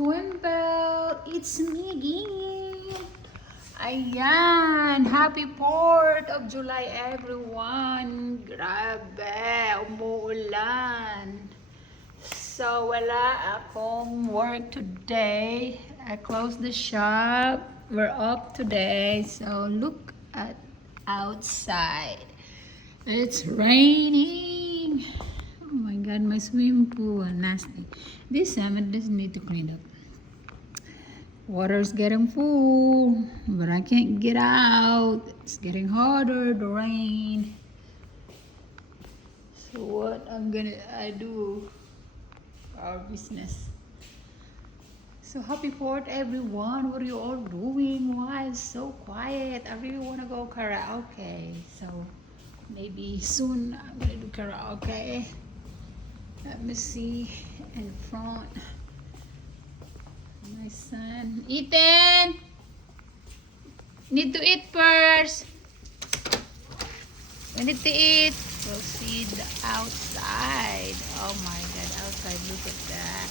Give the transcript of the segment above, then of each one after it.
Twinbell, it's me again. Ayan, happy 4th of July everyone. Grabe, umuulan. So, wala akong work today. I closed the shop. We're up today. So, look at outside. It's raining. Oh my God, my swimming pool, nasty. This salmon doesn't need to clean up. Water's getting full, but I can't get out. It's getting harder, the rain. So what I do for our business. So happy 4th everyone. What are you all doing? Why it's so quiet? I really want to go karaoke. So maybe soon I'm gonna do karaoke. Let me see in front. My son. Ethan! Need to eat first. We need to eat. Go see the outside. Oh my God, outside. Look at that.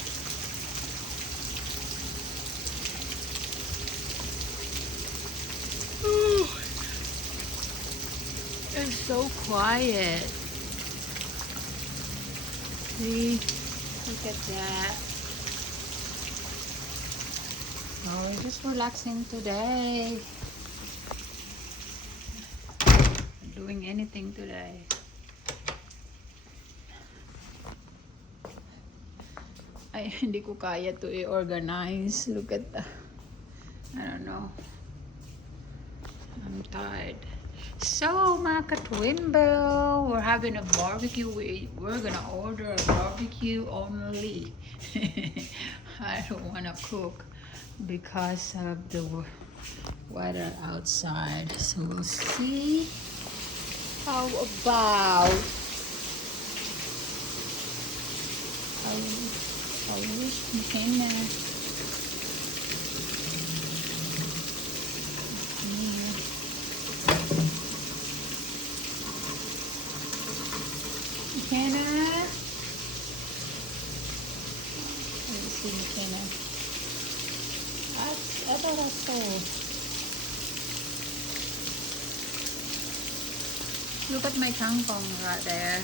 It's so quiet. See? Look at that. Oh, we're just relaxing today. Not doing anything today. Ay, hindi ko kaya to i-organize. Look at the, I don't know. I'm tired. So, mga ka-Twinbell, we're having a barbecue. We're gonna order a barbecue only. I don't wanna cook because of the weather outside. So we'll see. How about I wish we can McKenna. Let me see McKenna. I thought I saw. Look at my kangkong right there.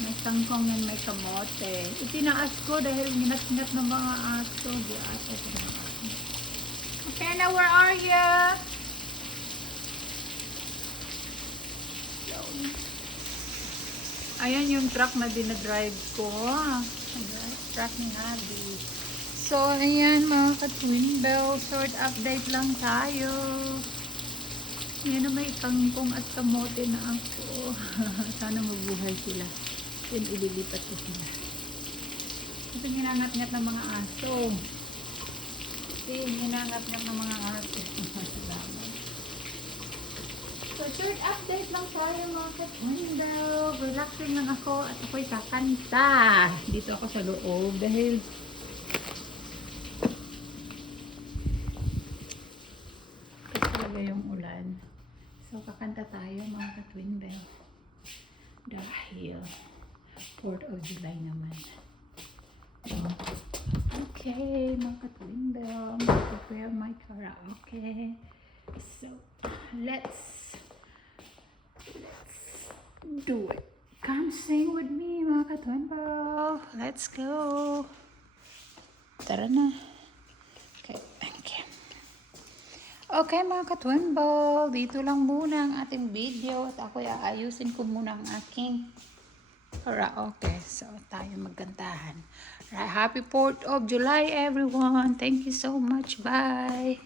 May kangkong and may kamote. Itinaas ko dahil minat-minat ng mga aso. Di ata ko ng aso. McKenna, where are you? Ayan yung truck na dinadrive ko. Truck ni Habi. So, ayan mga ka-Twinbell. Short update lang tayo. Yan na may kangkong at kamote na ako. Sana mabuhay sila. Then ililipat ko sila. Ito ginangat-ngat ng mga aso. Ito ginangat-ngat ng mga aso. Salamat. So, short update lang tayo mga ka-Twinbell. Relaxing lang ako at ako'y kakanta. Dito ako sa loob dahil ito talaga yung ulan. So, kakanta tayo mga ka-Twinbell. Dahil 4th of July naman. Okay, mga ka-Twinbell. Prepare my karaoke. So, let's do it. Come sing with me, mga ka-Twinbell. Let's go. Tara na. Okay, thank you. Okay, mga ka-Twinbell. Dito lang muna ang ating video. At ako aayusin ko muna ang aking karaoke. So, tayo magkantahan. Happy 4th of July, everyone. Thank you so much. Bye.